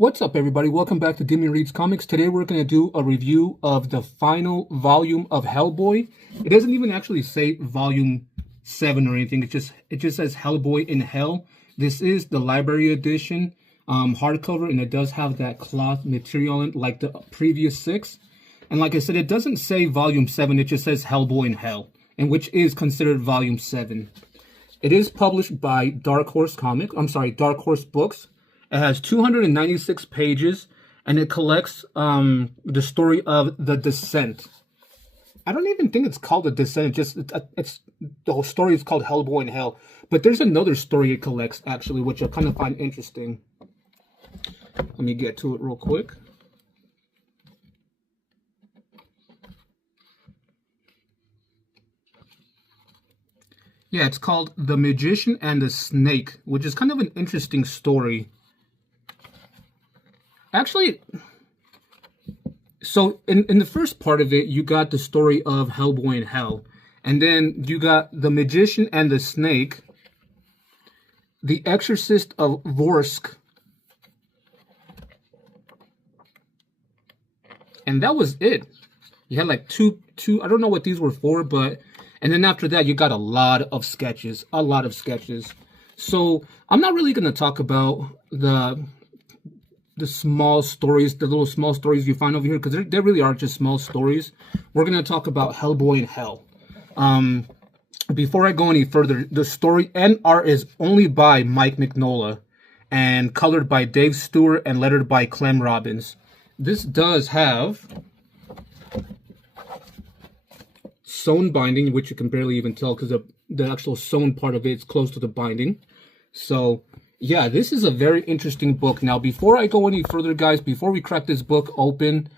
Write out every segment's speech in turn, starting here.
What's up, everybody? Welcome back to Dimmy Reads Comics. Today we're going to do a review of the final volume of Hellboy. It doesn't even actually say volume 7 or anything. It just says Hellboy in Hell. This is the library edition hardcover, and it does have that cloth material in it like the previous 6. And like I said, it doesn't say volume 7. It just says Hellboy in Hell, and which is considered volume 7. It is published by Dark Horse Books. It has 296 pages, and it collects the story of The Descent. I don't even think it's called The Descent. It's the whole story is called Hellboy in Hell. But there's another story it collects, actually, which I kind of find interesting. Let me get to it real quick. Yeah, it's called The Magician and the Snake, which is kind of an interesting story. Actually, so in the first part of it, you got the story of Hellboy in Hell. And then you got The Magician and the Snake, The Exorcist of Vorsk. And that was it. You had like two, I don't know what these were for, but... And then after that, you got a lot of sketches. So I'm not really going to talk about the small stories, the little small stories you find over here, because they really are just small stories. We're going to talk about Hellboy in Hell. Before I go any further, the story and art is only by Mike Mignola, and colored by Dave Stewart and lettered by Clem Robbins. This does have sewn binding, which you can barely even tell because the actual sewn part of it is close to the binding. So yeah, this is a very interesting book. Now, before I go any further, guys, before we crack this book open,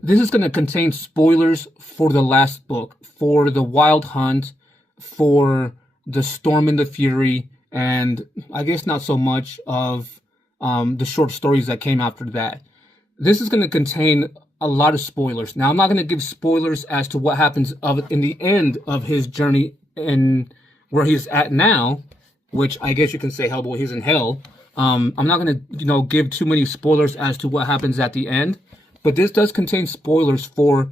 this is going to contain spoilers for the last book, for The Wild Hunt, for The Storm and the Fury, and I guess not so much of the short stories that came after that. This is going to contain a lot of spoilers. Now, I'm not going to give spoilers as to what happens in the end of his journey and where he's at now, which I guess you can say Hellboy, he's in hell. I'm not going to, give too many spoilers as to what happens at the end. But this does contain spoilers for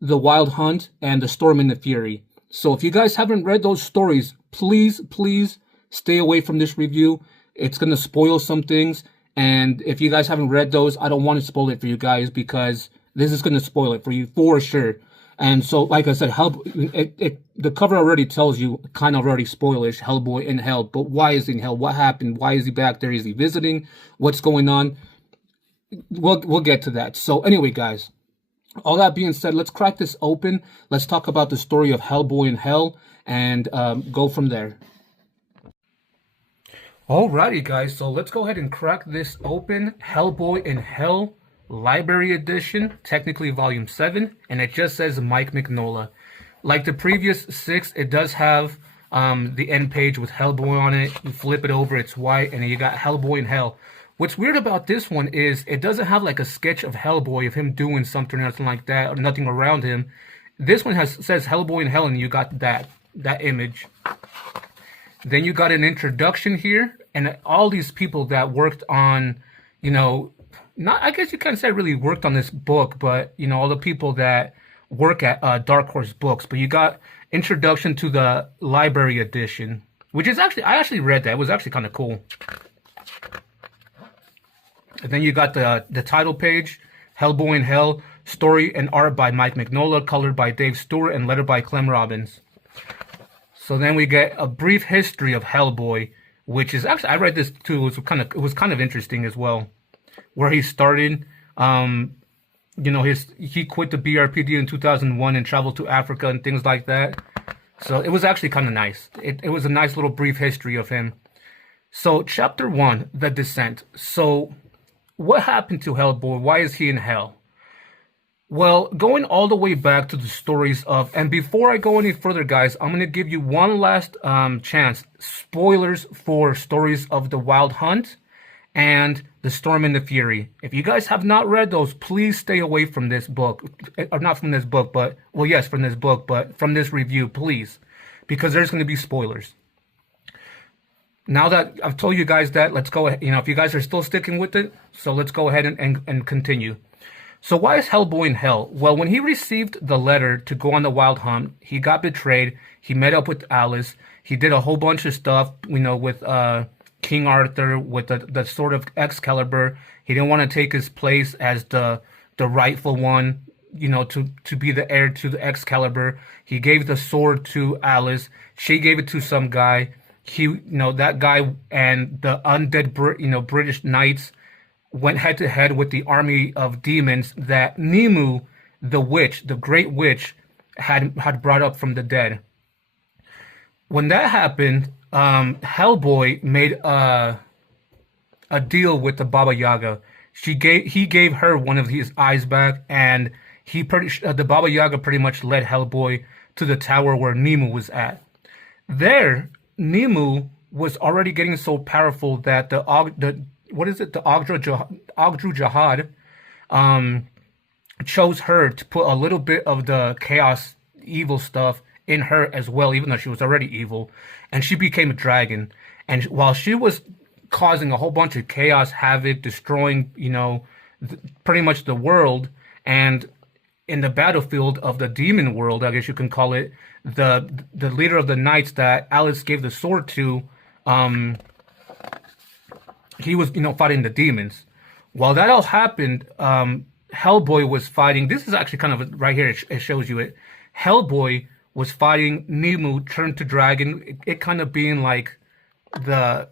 The Wild Hunt and The Storm and the Fury. So if you guys haven't read those stories, please stay away from this review. It's going to spoil some things. And if you guys haven't read those, I don't want to spoil it for you guys because this is going to spoil it for you for sure. And so, like I said, the cover already tells you, kind of already spoilish, Hellboy in Hell. But why is he in hell? What happened? Why is he back there? Is he visiting? What's going on? We'll get to that. So anyway, guys, all that being said, let's crack this open. Let's talk about the story of Hellboy in Hell and go from there. Alrighty, guys, so let's go ahead and crack this open. Hellboy in Hell, Library Edition, technically Volume 7, and it just says Mike Mignola. Like the previous 6, it does have the end page with Hellboy on it. You flip it over, it's white, and then you got Hellboy in Hell. What's weird about this one is it doesn't have like a sketch of Hellboy, of him doing something or nothing like that, or nothing around him. This one says Hellboy in Hell, and you got that image. Then you got an introduction here, and all these people that worked on, I guess you can't say really worked on this book, but, all the people that work at Dark Horse Books. But you got introduction to the library edition, which is I actually read that. It was actually kind of cool. And then you got the title page, Hellboy in Hell, story and art by Mike Mignola, colored by Dave Stewart, and lettered by Clem Robbins. So then we get a brief history of Hellboy, which is actually, I read this too. It was kind of interesting as well, where he started. He quit the BRPD in 2001 and traveled to Africa and things like that. So it was actually kind of nice. It was a nice little brief history of him. So chapter 1, The Descent. So what happened to Hellboy? Why is he in hell? Well, going all the way back to the stories of, and before I go any further, guys, I'm going to give you one last chance. Spoilers for stories of The Wild Hunt and The Storm and the Fury. If you guys have not read those, please stay away from this book. Or not from this book, but, well, yes, from this book, but from this review, please. Because there's going to be spoilers. now that I've told you guys that, let's go ahead. If you guys are still sticking with it, so let's go ahead and continue. So why is Hellboy in hell? Well, when he received the letter to go on the wild hunt, he got betrayed. He met up with Alice. He did a whole bunch of stuff, with King Arthur, with the sword of Excalibur. He didn't want to take his place as the rightful one, to be the heir to the Excalibur. He gave the sword to Alice. She gave it to some guy. That guy and the undead, British knights went head to head with the army of demons that Nemu, the witch, the great witch, had brought up from the dead. When that happened, Hellboy made a deal with the Baba Yaga. He gave her one of his eyes back, and the Baba Yaga pretty much led Hellboy to the tower where Nemu was at. There, Nemu was already getting so powerful that the Ogdru Jahad chose her to put a little bit of the chaos evil stuff in her as well, even though she was already evil, and she became a dragon. And while she was causing a whole bunch of chaos, havoc, destroying, pretty much the world, and in the battlefield of the demon world, I guess you can call it, the leader of the knights that Alice gave the sword to, he was, fighting the demons. While that all happened, Hellboy was fighting. This is actually kind of right here. It shows you it. Hellboy was fighting Nemu turned to dragon. It kind of being like I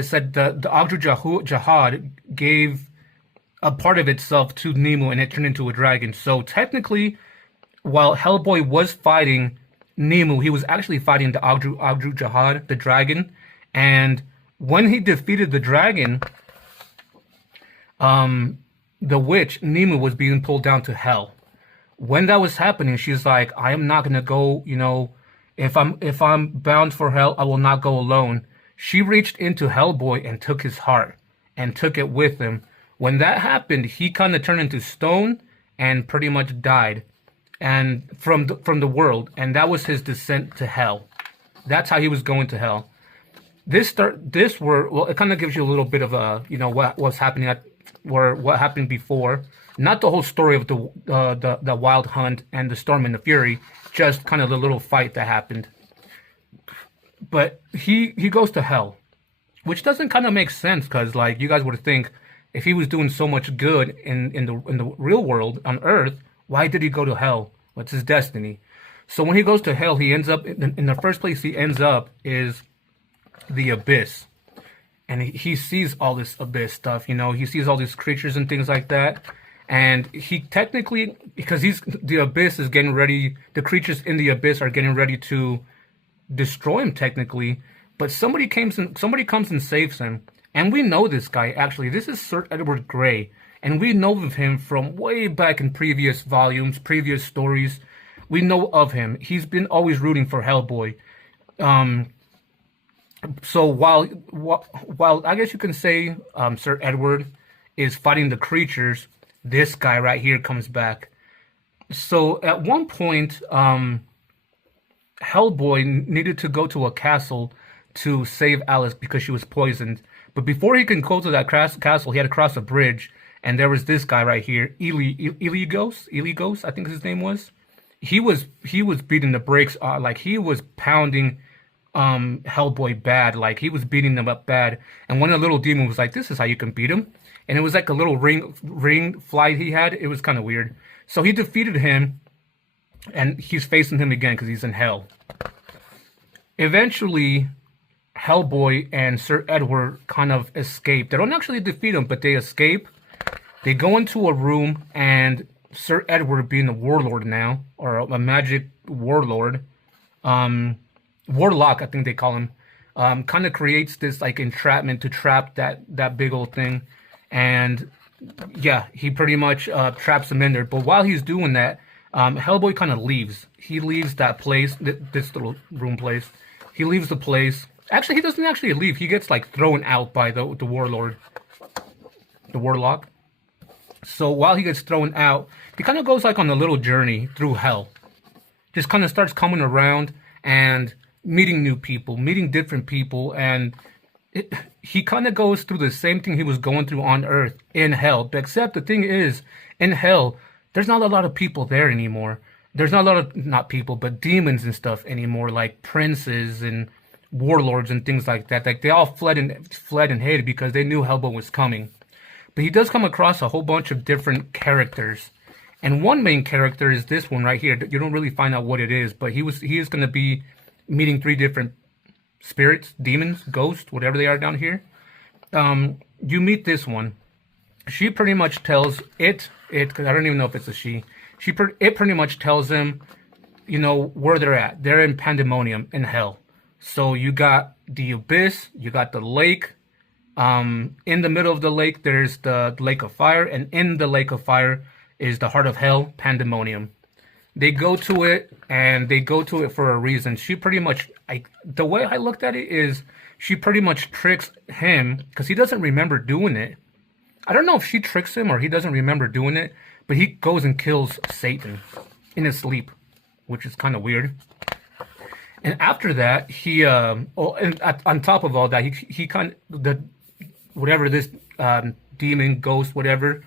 said, the Ogdru Jahad gave a part of itself to Nemu, and it turned into a dragon. So technically, while Hellboy was fighting Nemu, he was actually fighting the Ogdru Jahad, the dragon. And when he defeated the dragon, the witch, Nemu, was being pulled down to hell. When that was happening, she's like, I am not going to go, if I'm bound for hell, I will not go alone. She reached into Hellboy and took his heart and took it with him. When that happened, he kind of turned into stone and pretty much died, and from the world, and that was his descent to hell. That's how he was going to hell. It kind of gives you a little bit of a, what's happening what happened before. Not the whole story of the wild hunt and the storm and the fury, just kind of the little fight that happened. But he goes to hell, which doesn't kind of make sense, because like you guys would think, if he was doing so much good in the real world on Earth, why did he go to hell? What's his destiny? So when he goes to hell, he ends up in the first place he ends up is the abyss. And he sees all this abyss stuff, he sees all these creatures and things like that. And he technically, because the abyss is getting ready, the creatures in the abyss are getting ready to destroy him technically. But somebody comes and saves him. And we know this guy, actually. This is Sir Edward Grey. And we know of him from way back in previous volumes, previous stories. We know of him. He's been always rooting for Hellboy. So while I guess you can say Sir Edward is fighting the creatures, this guy right here comes back. So at one point, Hellboy needed to go to a castle to save Alice because she was poisoned. But before he can go to that castle, he had to cross a bridge, and there was this guy right here, Eligos, I think his name was. He was beating the brakes, like he was pounding Hellboy bad, like he was beating them up bad. And one of the little demons was like, "This is how you can beat him." And it was like a little ring fly he had. It was kind of weird. So he defeated him, and he's facing him again because he's in hell. Eventually, Hellboy and Sir Edward kind of escape. They don't actually defeat him, but they escape. They go into a room, and Sir Edward, being a warlord now, or a magic warlord, warlock, I think they call him, kind of creates this like entrapment to trap that big old thing. And yeah, he pretty much traps him in there. But while he's doing that, Hellboy kind of leaves. He leaves that place, this little room place. He leaves the place. Actually, he doesn't actually leave. He gets like thrown out by the warlord, the warlock. So while he gets thrown out, he kind of goes like on a little journey through hell. Just kind of starts coming around, and meeting new people, meeting different people, and he kind of goes through the same thing he was going through on Earth in hell. But except the thing is, in hell, there's not a lot of people there anymore. There's not a lot of, not people, but demons and stuff anymore, like princes and warlords and things like that. Like they all fled and hid because they knew Hellboy was coming. But he does come across a whole bunch of different characters. And one main character is this one right here. You don't really find out what it is, but he is going to be meeting 3 different spirits, demons, ghosts, whatever they are down here. You meet this one. She pretty much tells it, because I don't even know if it's a she. It pretty much tells them, you know, where they're at. They're in Pandemonium, in hell. So you got the abyss, you got the lake. In the middle of the lake, there's the lake of fire, and in the lake of fire is the heart of hell, Pandemonium. They go to it, and they go to it for a reason. She pretty much, the way I looked at it is, she pretty much tricks him, because he doesn't remember doing it. I don't know if she tricks him or he doesn't remember doing it, but he goes and kills Satan in his sleep, which is kind of weird. And after that, and on top of all that, he kind of, whatever this demon, ghost, whatever,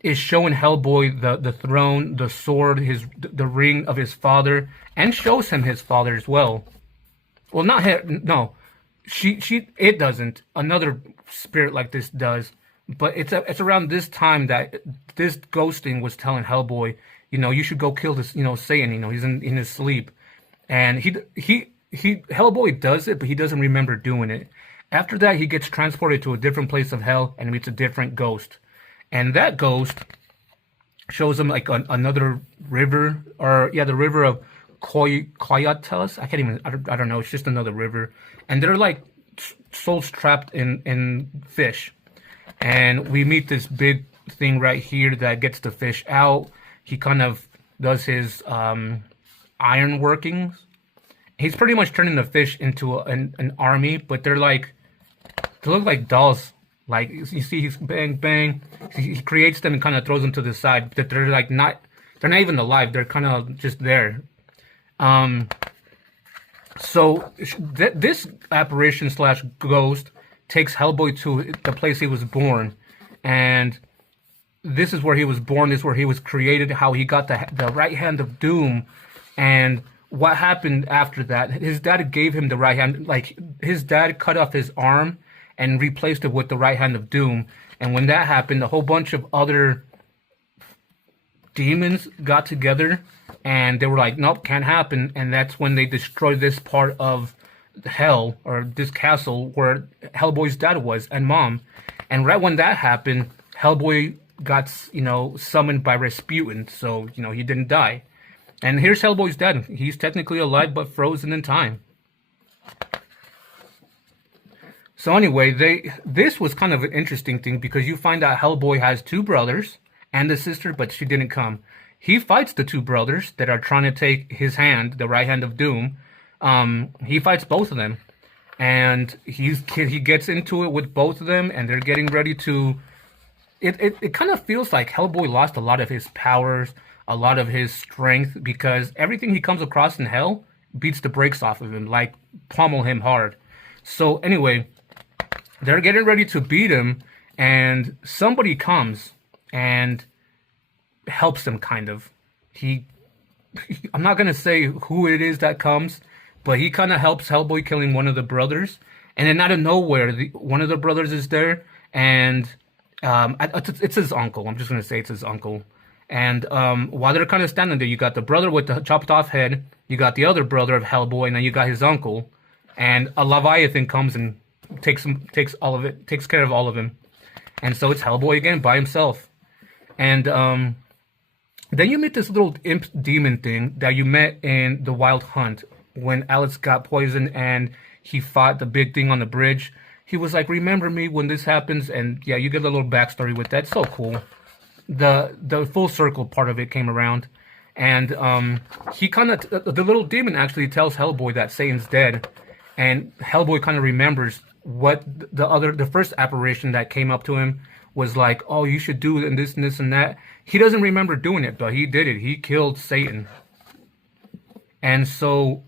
is showing Hellboy the throne, the sword, the ring of his father, and shows him his father as well. Well, not him, no. It doesn't. Another spirit like this does. But it's around this time that this ghosting was telling Hellboy, you know, you should go kill this, you know, Satan, you know, he's in his sleep. And Hellboy does it, but he doesn't remember doing it. After that, he gets transported to a different place of hell and meets a different ghost. And that ghost shows him like another river, the river of Koyatelis. I don't know, it's just another river. And they're like souls trapped in fish. And we meet this big thing right here that gets the fish out. He kind of does his iron workings. He's pretty much turning the fish into an army, but they look like dolls. Like, you see, he's bang, bang. He creates them and kind of throws them to the side. But they're not even alive. They're kind of just there. So this apparition / ghost takes Hellboy to the place he was born. And this is where he was born. This is where he was created, how he got the right hand of doom. And what happened after that, his dad gave him the right hand. Like, his dad cut off his arm and replaced it with the right hand of doom. And when that happened, a whole bunch of other demons got together and they were like, nope, can't happen. And that's when they destroyed this part of hell, or this castle where Hellboy's dad was and mom. And right when that happened, Hellboy got, you know, summoned by Rasputin, so, you know, he didn't die. And here's Hellboy's dad. He's technically alive but frozen in time. So anyway, this was kind of an interesting thing, because you find out Hellboy has 2 brothers and a sister, but she didn't come. He fights the 2 brothers that are trying to take his hand, the right hand of doom. He fights both of them, and he gets into it with both of them, and they're getting ready to. It kind of feels like Hellboy lost a lot of his powers, a lot of his strength, because everything he comes across in hell beats the brakes off of him, like pummel him hard. So anyway, they're getting ready to beat him, and somebody comes and helps them, kind of. I'm not going to say who it is that comes, but he kind of helps Hellboy killing one of the brothers. And then out of nowhere, one of the brothers is there, and it's his uncle. I'm just going to say it's his uncle. And while they're kind of standing there, you got the brother with the chopped off head, you got the other brother of Hellboy, and then you got his uncle. And a Leviathan comes and takes care of all of him. And so it's Hellboy again by himself. And then you meet this little imp demon thing that you met in the Wild Hunt when Alex got poisoned and he fought the big thing on the bridge. He was like, remember me when this happens? And yeah, you get a little backstory with that. So cool. The full circle part of it came around. And he kind of, the little demon actually tells Hellboy that Satan's dead. And Hellboy kind of remembers what the first apparition that came up to him was like, oh, you should do this and this and that. He doesn't remember doing it, but he did it. He killed Satan. And so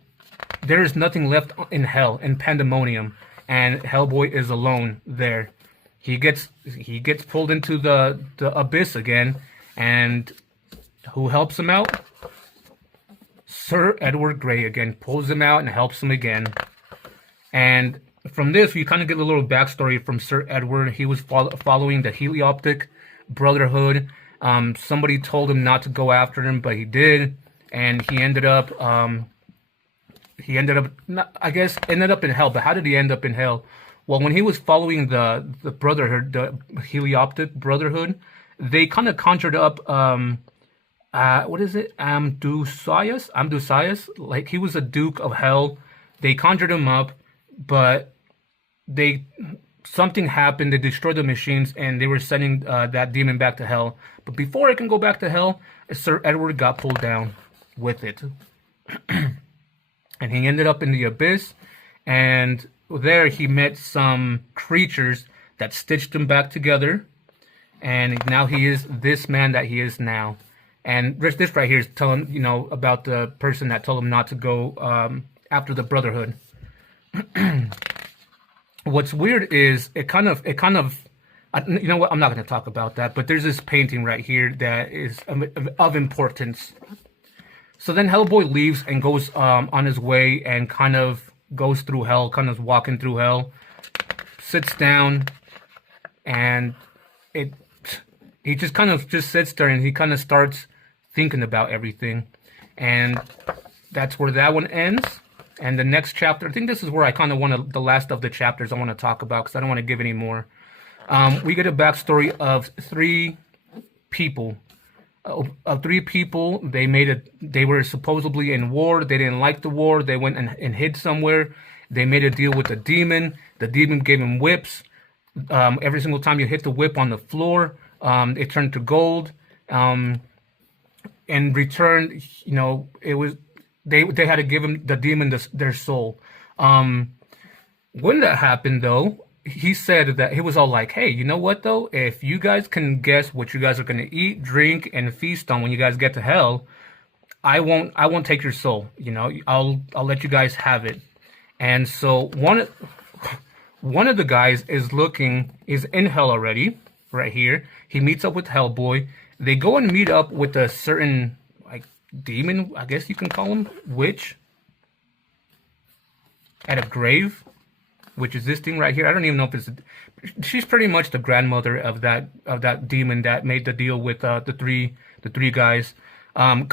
there is nothing left in hell, in pandemonium, and Hellboy is alone there. He gets pulled into the abyss again, and who helps him out? Sir Edward Grey again pulls him out and helps him again. And from this, we kind of get a little backstory from Sir Edward. He was following the Helioptic Brotherhood. Somebody told him not to go after him, but he did, and he ended up ended up in hell. But how did he end up in hell? Well, when he was following the Brotherhood, the Helioptic Brotherhood, they kind of conjured up what is it? Amdusias. Like, he was a Duke of Hell. They conjured him up, but something happened. They destroyed the machines, and they were sending that demon back to hell. But before it can go back to hell, Sir Edward got pulled down with it. And he ended up in the abyss, and there he met some creatures that stitched him back together, and now he is this man that he is now. And this right here is telling, you know, about the person that told him not to go after the Brotherhood. What's weird is it kind of, you know what, I'm not going to talk about that, but there's this painting right here that is of importance. So then Hellboy leaves and goes on his way and kind of goes through hell, kind of walking through hell, sits down, and he just kind of just sits there, and he kind of starts thinking about everything. And that's where that one ends. And the next chapter, I think this is where I kind of want to, the last of the chapters I want to talk about, because I don't want to give any more. We get a backstory of three people. They were supposedly in war. They didn't like the war. They went and hid somewhere. They made a deal with the demon. The demon gave them whips. Every single time you hit the whip on the floor, it turned to gold. In return, you know, it was they had to give him, the demon, their soul. When that happened, though, he said that he was all like, hey, you know what, though? If you guys can guess what you guys are going to eat, drink, and feast on when you guys get to hell, I won't take your soul. You know, I'll let you guys have it. And so one of the guys is in hell already, right here. He meets up with Hellboy. They go and meet up with a certain, like, demon, I guess you can call him, witch, at a grave, which is this thing right here. I don't even know if she's pretty much the grandmother of that demon that made the deal with the three guys. The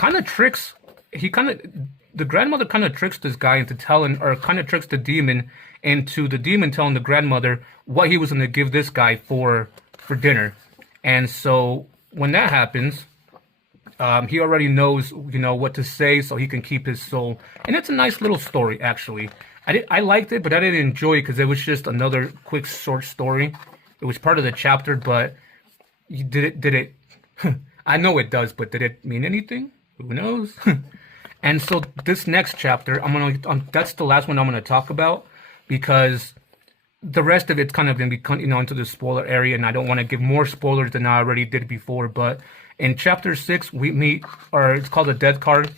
grandmother kind of tricks this guy into tricks the demon into the demon telling the grandmother what he was going to give this guy for dinner. And so when that happens, he already knows, you know, what to say so he can keep his soul. And it's a nice little story, actually. I liked it, but I didn't enjoy it because it was just another quick short story. It was part of the chapter, but did it I know it does, but did it mean anything? Who knows? And so this next chapter, that's the last one I'm gonna talk about, because the rest of it's kind of gonna be, you know, into the spoiler area, and I don't want to give more spoilers than I already did before. But in chapter 6, we meet, or it's called the Death Card.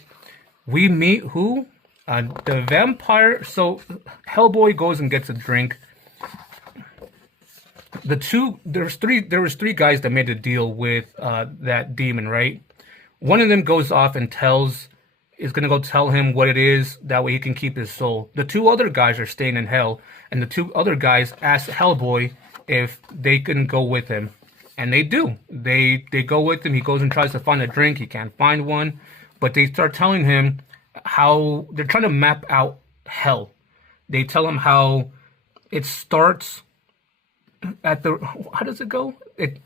We meet who? The vampire. So Hellboy goes and gets a drink. There was three guys that made a deal with that demon, right? One of them goes off and is gonna go tell him what it is. That way he can keep his soul. The two other guys are staying in hell, and the two other guys ask Hellboy if they can go with him, and they do. They go with him. He goes and tries to find a drink. He can't find one, but they start telling him how they're trying to map out hell. They tell him how it starts at the, how does it go? It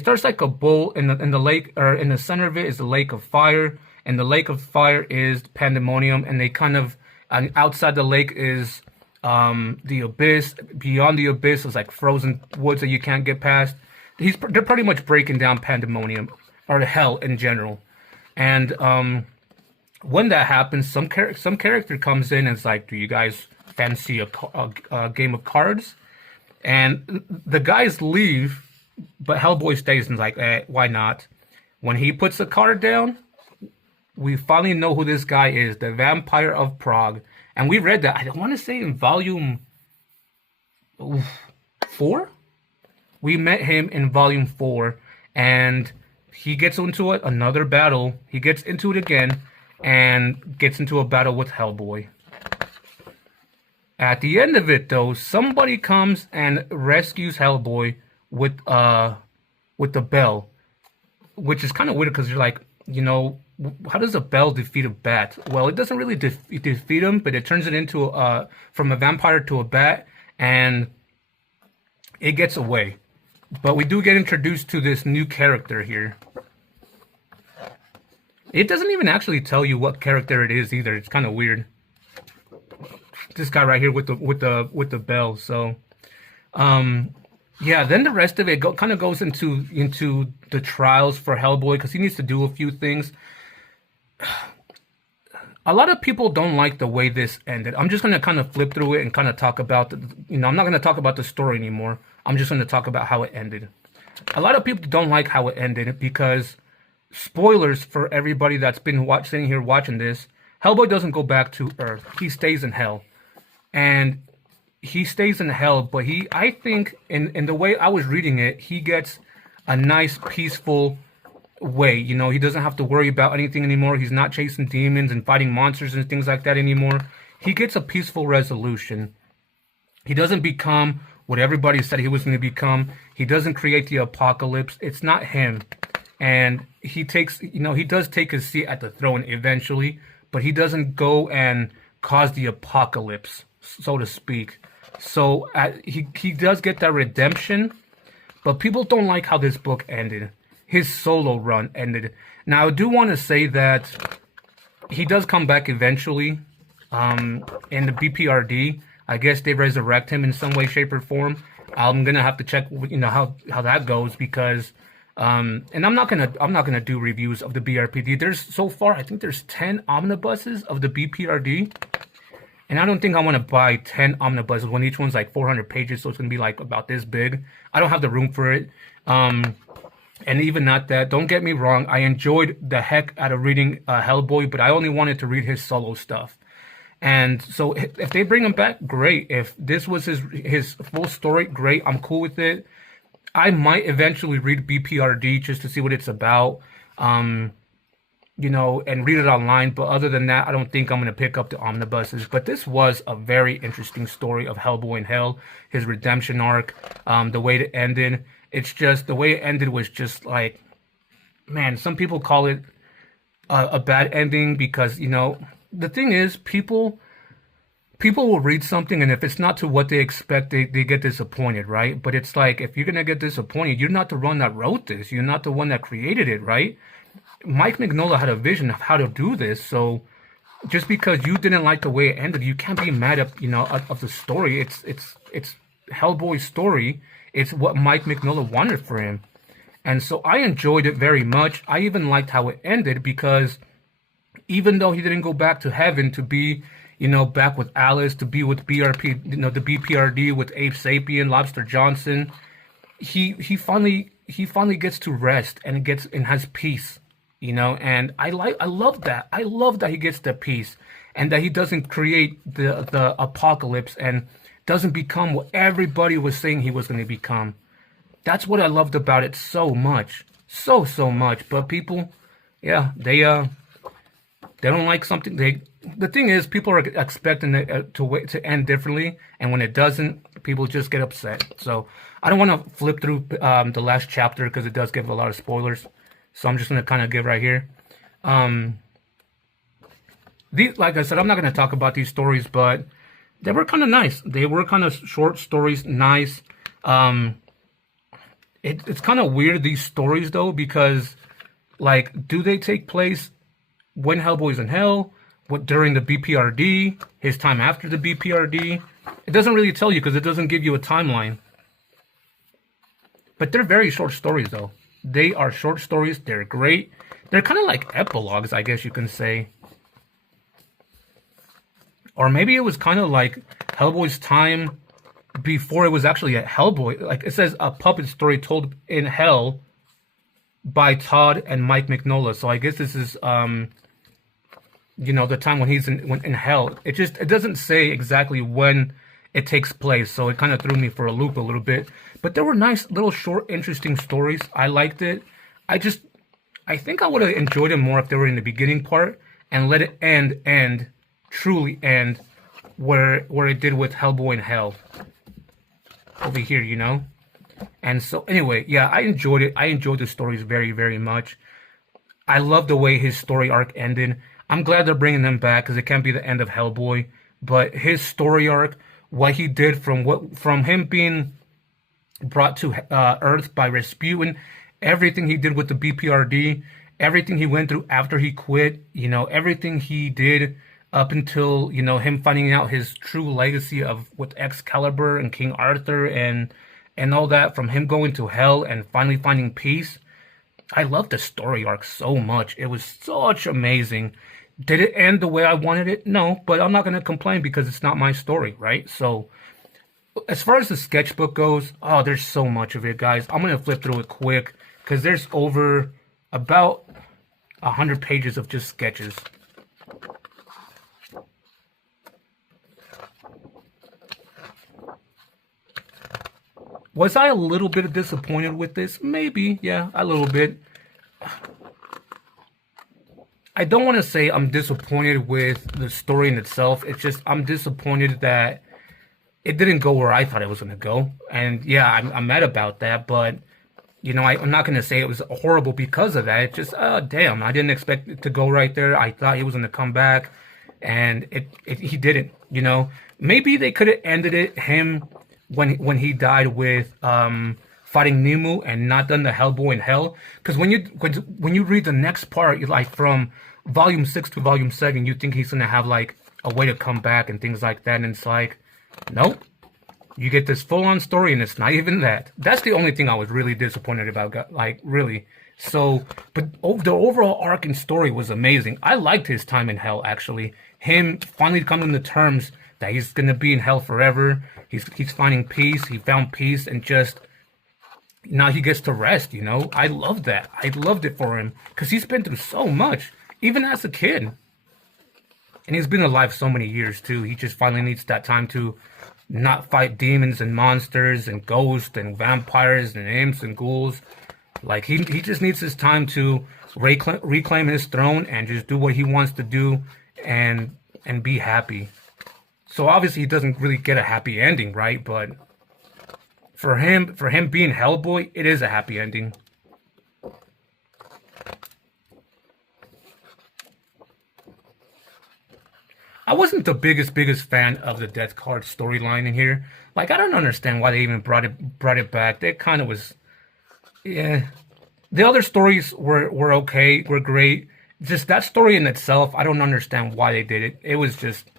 starts like a bowl in the lake, or in the center of it is the lake of fire, and the lake of fire is pandemonium, and they kind of, outside the lake is the abyss. Beyond the abyss is like frozen woods that you can't get past. They're pretty much breaking down pandemonium, or the hell in general. And when that happens, some character comes in and is like, do you guys fancy a game of cards? And the guys leave, but Hellboy stays and is like, why not? When he puts the card down, we finally know who this guy is, the Vampire of Prague. And we read that, I want to say in volume 4? We met him in volume 4, and he gets into another battle. He gets into it again and gets into a battle with Hellboy. At the end of it, though, somebody comes and rescues Hellboy with the bell, which is kind of weird because you're like, how does a bell defeat a bat? Well, it doesn't really defeat him, but it turns it into from a vampire to a bat, and it gets away. But we do get introduced to this new character here. It doesn't even actually tell you what character it is either. It's kind of weird. This guy right here with the bell. So, yeah. Then the rest of it kind of goes into the trials for Hellboy because he needs to do a few things. A lot of people don't like the way this ended. I'm just gonna kind of flip through it and kind of talk about I'm not gonna talk about the story anymore. I'm just gonna talk about how it ended. A lot of people don't like how it ended because, spoilers for everybody that's been sitting here watching this, Hellboy doesn't go back to Earth. He stays in Hell. And he stays in Hell, but I think, in the way I was reading it, he gets a nice, peaceful way. He doesn't have to worry about anything anymore. He's not chasing demons and fighting monsters and things like that anymore. He gets a peaceful resolution. He doesn't become what everybody said he was going to become. He doesn't create the apocalypse. It's not him. And he takes, he does take his seat at the throne eventually, but he doesn't go and cause the apocalypse, so to speak. So he does get that redemption, but people don't like how this book ended. His solo run ended. Now, I do want to say that he does come back eventually in the BPRD. I guess they resurrect him in some way, shape, or form. I'm gonna have to check, how that goes because, and I'm not gonna do reviews of the BRPD. I think there's 10 omnibuses of the BPRD, and I don't think I want to buy 10 omnibuses when each one's like 400 pages, so it's gonna be like about this big. I don't have the room for it. And even not that, don't get me wrong, I enjoyed the heck out of reading Hellboy, but I only wanted to read his solo stuff. And so if they bring him back, great. If this was his full story, great. I'm cool with it. I might eventually read BPRD just to see what it's about, and read it online. But other than that, I don't think I'm going to pick up the omnibuses. But this was a very interesting story of Hellboy in Hell, his redemption arc, the way it ended. It's just, the way it ended was just like, man, some people call it a bad ending because, the thing is, people will read something, and if it's not to what they expect, they get disappointed, right? But it's like, if you're going to get disappointed, you're not the one that wrote this. You're not the one that created it, right? Mike Mignola had a vision of how to do this, so just because you didn't like the way it ended, you can't be mad at, of the story. It's Hellboy's story. It's what Mike Mignola wanted for him. And so I enjoyed it very much. I even liked how it ended because even though he didn't go back to heaven to be, back with Alice, to be with BRP, the BPRD with Abe Sapien, Lobster Johnson, he finally gets to rest and has peace, and I love that. I love that he gets the peace and that he doesn't create the apocalypse and doesn't become what everybody was saying he was going to become. That's what I loved about it so much. So much. But people, yeah, they don't like something. The thing is, people are expecting it to end differently, and when it doesn't, people just get upset. So I don't want to flip through the last chapter because it does give a lot of spoilers. So I'm just going to kind of give right here. Like I said, I'm not going to talk about these stories, but they were kind of nice. They were kind of short stories, nice. It's kind of weird, these stories, though, because, like, do they take place when Hellboy's in Hell? What, during the BPRD? His time after the BPRD? It doesn't really tell you because it doesn't give you a timeline. But they're very short stories, though. They are short stories. They're great. They're kind of like epilogues, I guess you can say. Or maybe it was kind of like Hellboy's time before it was actually a Hellboy. Like it says, a puppet story told in Hell by Todd and Mike Mignola. So I guess this is, the time when he's in hell. It doesn't say exactly when it takes place, so it kind of threw me for a loop a little bit. But there were nice little short, interesting stories. I liked it. I think I would have enjoyed it more if they were in the beginning part and let it truly end where it did with Hellboy in Hell over here. And so anyway, yeah, I enjoyed it. I enjoyed the stories very, very much. I love the way his story arc ended. I'm glad they're bringing him back because it can't be the end of Hellboy. But his story arc, what he did from him being brought to Earth by Rasputin, everything he did with the BPRD, everything he went through after he quit, everything he did up until, him finding out his true legacy with Excalibur and King Arthur and all that, from him going to hell and finally finding peace. I love the story arc so much. It was such amazing. Did it end the way I wanted it? No, but I'm not going to complain because it's not my story, right? So as far as the sketchbook goes, oh, there's so much of it, guys. I'm going to flip through it quick because there's over about 100 pages of just sketches. Was I a little bit disappointed with this? Maybe, yeah, a little bit. I don't want to say I'm disappointed with the story in itself. It's just I'm disappointed that it didn't go where I thought it was going to go. And yeah, I'm mad about that. But, I'm not going to say it was horrible because of that. It's just, damn, I didn't expect it to go right there. I thought he was going to come back. And he didn't, Maybe they could have ended it, him, when he died with fighting Nemu and not done the Hellboy in Hell. Because when you read the next part, like from volume 6 to volume 7, you think he's gonna have like a way to come back and things like that, and it's like, nope. You get this full-on story, and it's not even that. That's the only thing I was really disappointed about, like, really. So, but the overall arc and story was amazing. I liked his time in hell, actually. Him finally coming to terms that he's gonna be in hell forever. He's finding peace. He found peace, and just now he gets to rest. I loved that. I loved it for him because he's been through so much, even as a kid, and he's been alive so many years too. He just finally needs that time to not fight demons and monsters and ghosts and vampires and imps and ghouls. Like he just needs his time to reclaim his throne and just do what he wants to do and be happy. So obviously he doesn't really get a happy ending, right? But for him being Hellboy, it is a happy ending. I wasn't the biggest fan of the Death Card storyline in here. Like, I don't understand why they even brought it back. That kind of was, yeah. The other stories were okay, were great. Just that story in itself, I don't understand why they did it. It was just,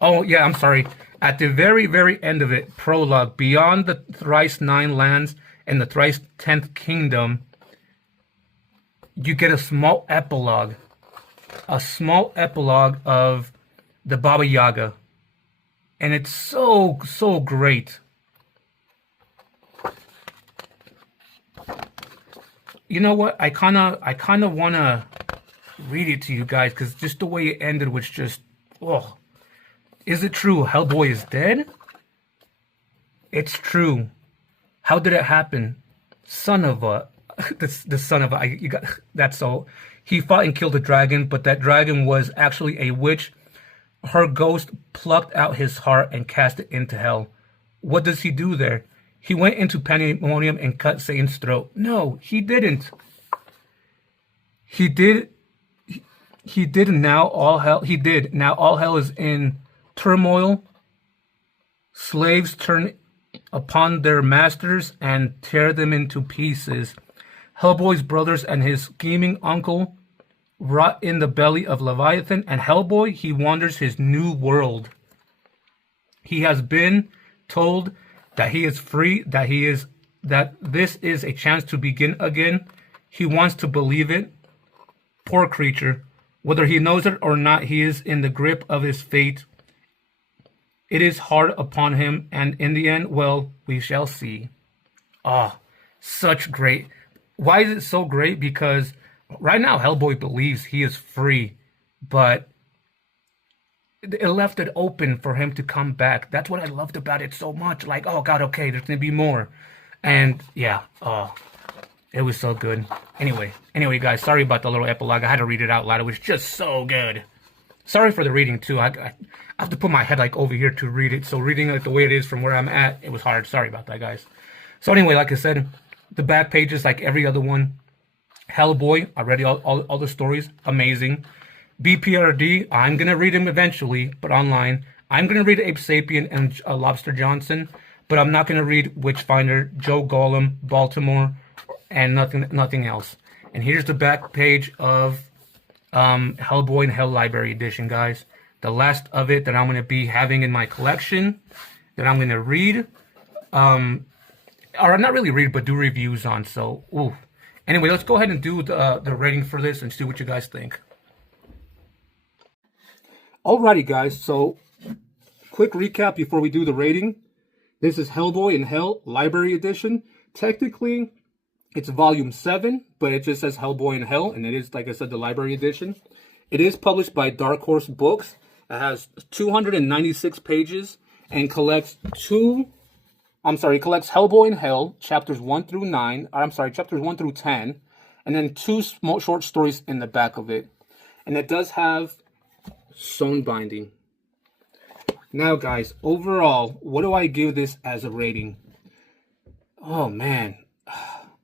oh yeah, I'm sorry. At the very, very end of it, prologue, beyond the thrice 9 lands and the thrice 10th kingdom, you get a small epilogue of the Baba Yaga, and it's so great. You know what? I kind of want to read it to you guys because just the way it ended was just, oh. Is it true Hellboy is dead? It's true. How did it happen? Son of a... the son of a... You got, that's all. He fought and killed a dragon, but that dragon was actually a witch. Her ghost plucked out his heart and cast it into hell. What does he do there? He went into pandemonium and cut Satan's throat. No, he didn't. He did. He did. Now all hell. He did. Now all hell is in turmoil. Slaves turn upon their masters and tear them into pieces. Hellboy's brothers and his scheming uncle rot in the belly of Leviathan, and Hellboy, he wanders his new world. He has been told that he is free, that this is a chance to begin again. He wants to believe it. Poor creature. Whether he knows it or not, he is in the grip of his fate. It is hard upon him, and in the end, well, we shall see. Ah, such great. Why is it so great? Because right now, Hellboy believes he is free, but it left it open for him to come back. That's what I loved about it so much. Like, oh God, okay, there's gonna be more. And yeah, oh, it was so good. Anyway, guys, sorry about the little epilogue. I had to read it out loud. It was just so good. Sorry for the reading too. I have to put my head like over here to read it. So reading it the way it is from where I'm at, it was hard. Sorry about that, guys. So anyway, like I said, the back pages, like every other one. Hellboy, I read all the stories. Amazing. BPRD, I'm going to read him eventually, but online. I'm going to read Ape Sapien and Lobster Johnson, but I'm not going to read Witchfinder, Joe Golem, Baltimore, and nothing else. And here's the back page of Hellboy and Hell Library Edition, guys. The last of it that I'm going to be having in my collection that I'm going to read. Or not really read, but do reviews on. So, ooh. Anyway, let's go ahead and do the rating for this and see what you guys think. Alrighty, guys. So, quick recap before we do the rating. This is Hellboy and Hell Library Edition. Technically, it's volume 7, but it just says Hellboy and Hell, and it is, like I said, the Library Edition. It is published by Dark Horse Books. It has 296 pages and collects collects Hellboy and Hell, chapters 1 through 9, or I'm sorry, chapters 1 through 10, and then 2 small short stories in the back of it. And it does have sewn binding. Now, guys, overall, what do I give this as a rating? Oh, man.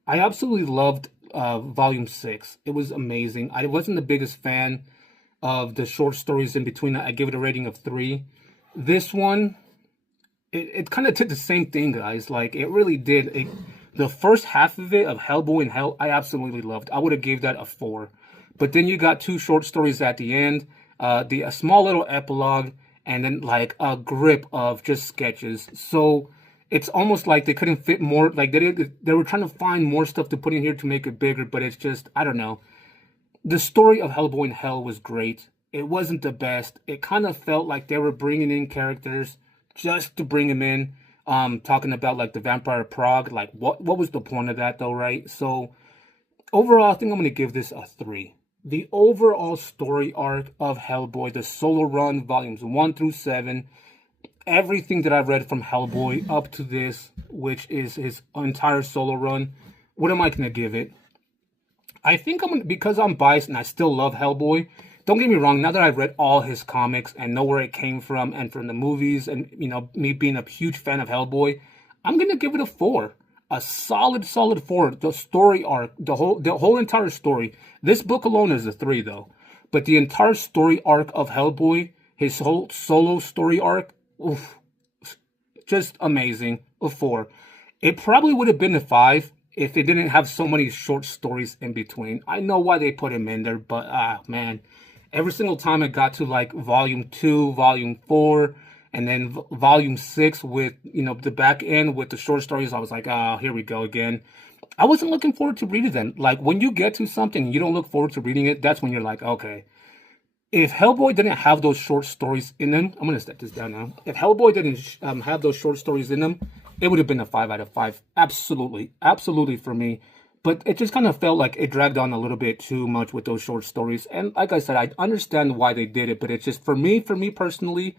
I absolutely loved volume 6. It was amazing. I wasn't the biggest fan of the short stories in between. I give it a rating of 3. This one, it kind of did the same thing, guys. Like, it really did. The first half of it, of Hellboy and Hell, I absolutely loved. I would have gave that a 4. But then you got 2 short stories at the end, a small little epilogue, and then like a grip of just sketches. So it's almost like they couldn't fit more. Like they were trying to find more stuff to put in here to make it bigger. But it's just, I don't know. The story of Hellboy and Hell was great. It wasn't the best. It kind of felt like they were bringing in characters just to bring them in. Talking about like the Vampire Prague. Like what was the point of that though, right? So overall, I think I'm going to give this a 3. The overall story arc of Hellboy, the solo run, volumes 1 through 7, everything that I've read from Hellboy up to this, which is his entire solo run, what am I going to give it? I think I'm going to, because I'm biased and I still love Hellboy, don't get me wrong, now that I've read all his comics and know where it came from and from the movies and, you know, me being a huge fan of Hellboy, I'm going to give it a 4. A solid 4. The story arc, the whole entire story. This book alone is a 3 though. But the entire story arc of Hellboy, his whole solo story arc, oof, just amazing. A 4. It probably would have been a 5 if it didn't have so many short stories in between. I know why they put him in there, but man, every single time it got to like volume 2, volume 4, and then volume 6 with, you know, the back end with the short stories, I was like, oh, here we go again. I wasn't looking forward to reading them. Like, when you get to something and you don't look forward to reading it, that's when you're like, okay. If Hellboy didn't have those short stories in them, I'm going to set this down now. If Hellboy didn't have those short stories in them, it would have been a 5 out of 5. Absolutely. Absolutely for me. But it just kind of felt like it dragged on a little bit too much with those short stories. And like I said, I understand why they did it, but it's just, for me personally,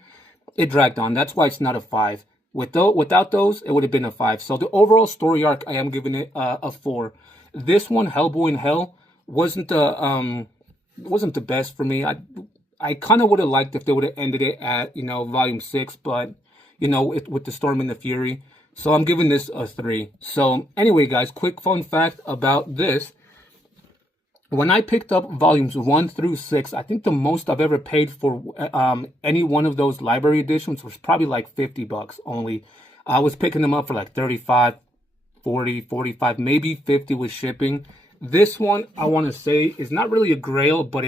it dragged on. That's why it's not a 5. Without those, it would have been a 5. So the overall story arc, I am giving it a 4. This one, Hellboy and Hell, wasn't the best for me. I kind of would have liked if they would have ended it at, you know, volume 6, but, you know, with the Storm and the Fury. So I'm giving this a 3. So anyway, guys, quick fun fact about this. When I picked up volumes 1 through 6, I think the most I've ever paid for any one of those library editions was probably like $50 only. I was picking them up for like 35, 40, 45, maybe 50 with shipping. This one, I want to say, is not really a grail, but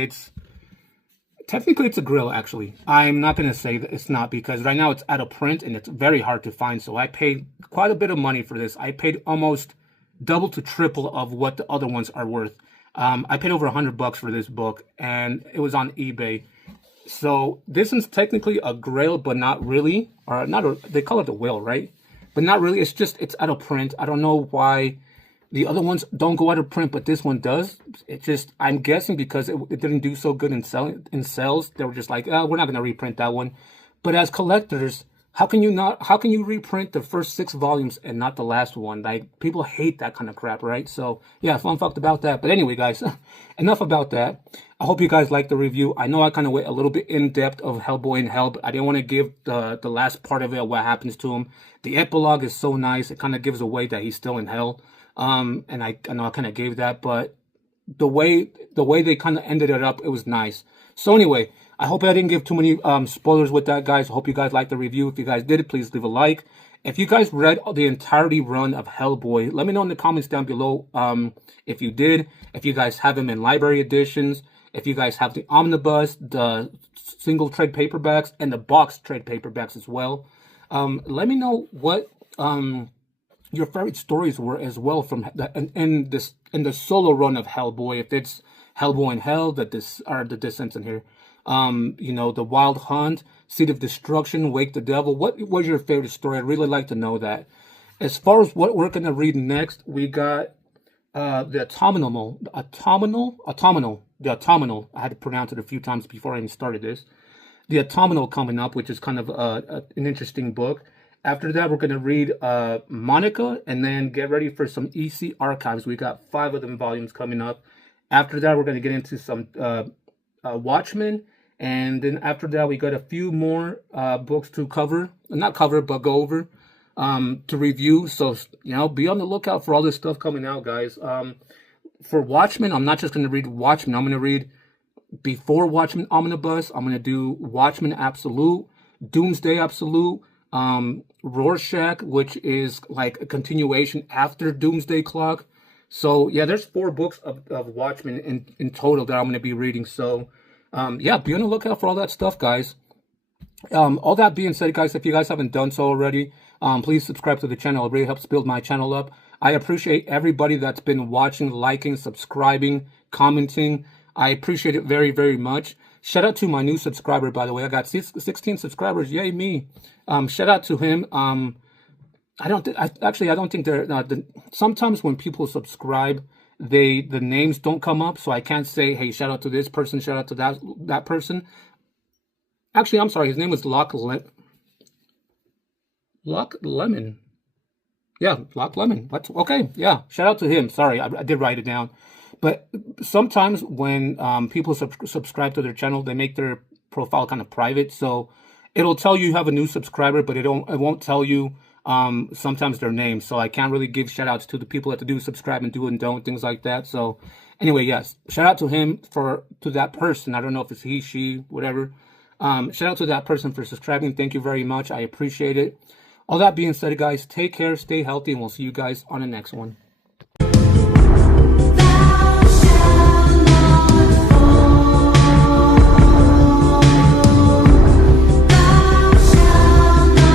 technically it's a grail, actually. I'm not going to say that it's not, because right now it's out of print and it's very hard to find. So I paid quite a bit of money for this. I paid almost double to triple of what the other ones are worth. I paid over $100 for this book, and it was on eBay. So this is technically a grail, but not really, or not. They call it a whale, right? But not really. It's just, it's out of print. I don't know why The other ones don't go out of print, but this one does. It just, I'm guessing because it didn't do so good in sales, they were just like, oh, we're not gonna reprint that one. But as collectors, how can you reprint the first 6 volumes and not the last one? Like, people hate that kind of crap, right? So yeah, fun fact about that. But anyway, guys, enough about that. I hope you guys liked the review. I know I kind of went a little bit in depth of Hellboy and Hell, but I didn't want to give the last part of it, what happens to him. The epilogue is so nice. It kind of gives away that he's still in hell. And I know I kind of gave that, but the way they kind of ended it up, it was nice. So anyway, I hope I didn't give too many spoilers with that, guys. I hope you guys liked the review. If you guys did, please leave a like. If you guys read the entirety run of Hellboy, let me know in the comments down below if you did, if you guys have them in library editions, if you guys have the omnibus, the single trade paperbacks, and the box trade paperbacks as well. Let me know what your favorite stories were as well from in the solo run of Hellboy. If it's Hellboy in Hell, the Descents in here. You know, The Wild Hunt, Seed of Destruction, Wake the Devil. What was your favorite story? I'd really like to know that. As far as what we're gonna read next, we got the Autumnal. I had to pronounce it a few times before I even started this. The Autumnal coming up, which is kind of an interesting book. After that, we're going to read Monica, and then get ready for some EC Archives. We got 5 of them volumes coming up. After that, we're going to get into some Watchmen, and then after that, we got a few more books to cover. Not cover, but go over to review. So, you know, be on the lookout for all this stuff coming out, guys. For Watchmen, I'm not just going to read Watchmen. I'm going to read before Watchmen Omnibus. I'm going to do Watchmen Absolute, Doomsday Absolute, Rorschach, which is like a continuation after Doomsday Clock. So yeah, there's 4 books of Watchmen in total that I'm going to be reading. So yeah, be on the lookout for all that stuff, guys. All that being said, guys, if you guys haven't done so already, please subscribe to the channel. It really helps build my channel up. I appreciate everybody that's been watching, liking, subscribing, commenting. I appreciate it very, very much. Shout out to my new subscriber, by the way. I got 16 subscribers. Yay, me. Shout out to him. I don't think they're sometimes when people subscribe, the names don't come up, so I can't say, hey, shout out to this person, shout out to that person. Actually, I'm sorry, his name was Lock Lemon. Yeah, Lock Lemon. That's okay. Yeah, shout out to him. Sorry, I did write it down. But sometimes when people subscribe to their channel, they make their profile kind of private, so it'll tell you have a new subscriber, but it won't tell you sometimes their name. So I can't really give shout outs to the people that do subscribe and do and don't, things like that. So anyway, yes, shout out to him to that person. I don't know if it's he, she, whatever. Shout out to that person for subscribing. Thank you very much. I appreciate it. All that being said, guys, take care, stay healthy, and we'll see you guys on the next one.